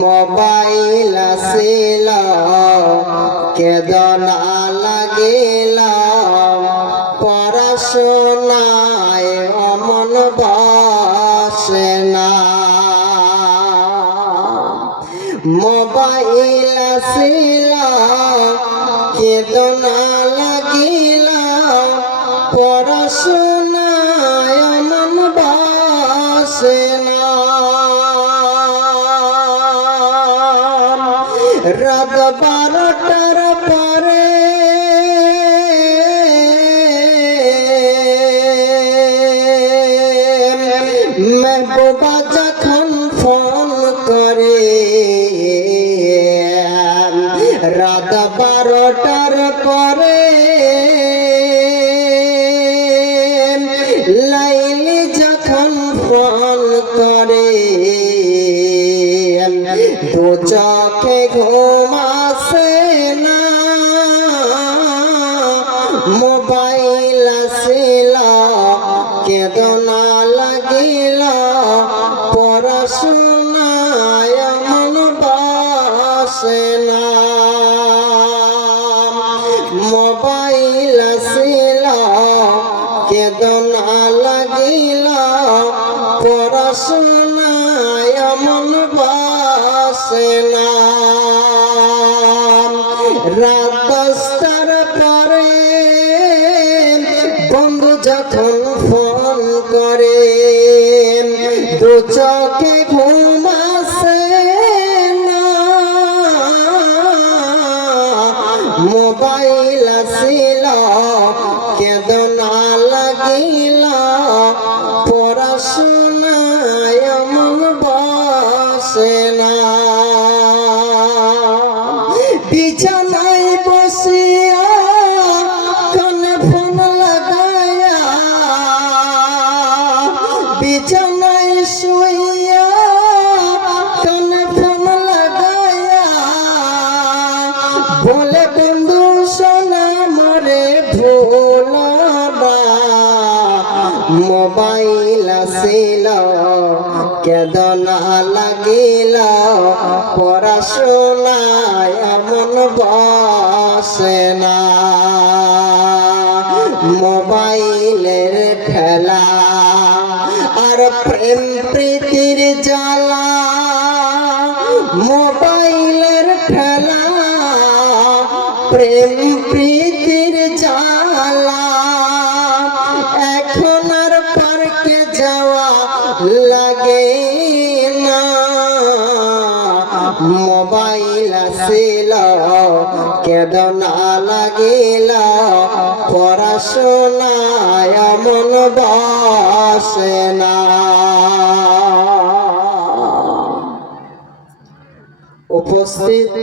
Mobile আসিল কেদনা লাগিল পড়াশোনায় অমন বসে না। মোবাইল আসিল কেদনা লাগিল পড়াশোনায় অমন বসে না। রাত 12টার পরে মেহবুবা যখন ফোন করে, রাত 12টার পরে লাইলি যখন ফোন করে, দু চোখে ঘুম আসে না। মোবাইল আসিল কেদনা লাগিল পড়াশোনায় মন বসে না। মোবাইল আসিল কেদনা লাগিল পড়াশোনায় মন বসে না। রাত 10টার পরে বন্ধু যখন ফোন করে, দু চোখে ঘুম আসে না। মোবাইল আসিল কেদনা লাগিল পড়াশোনায় মন বসে না। বিছানায় বসিয়া কানে ফোন লাগায়া, বিছানায় শুইয়া কানে ফোন লাগায়া বলে, বন্ধু সোনা মরে ভুলো না। মোবাইল আসিল কেদনা লাগিল পড়াশোনায় মন বসে না। মোবাইলের খেলা আর প্রেম প্রীতির জ্বালা, মোবাইলের খেলা প্রেম প্রীতির জ্বালা, এখন আর পার্কে যাওয়া লাগে না। মোবাইল আসিল কেদনা লাগিল পড়াশোনায় মন বসে না। উপস্থিত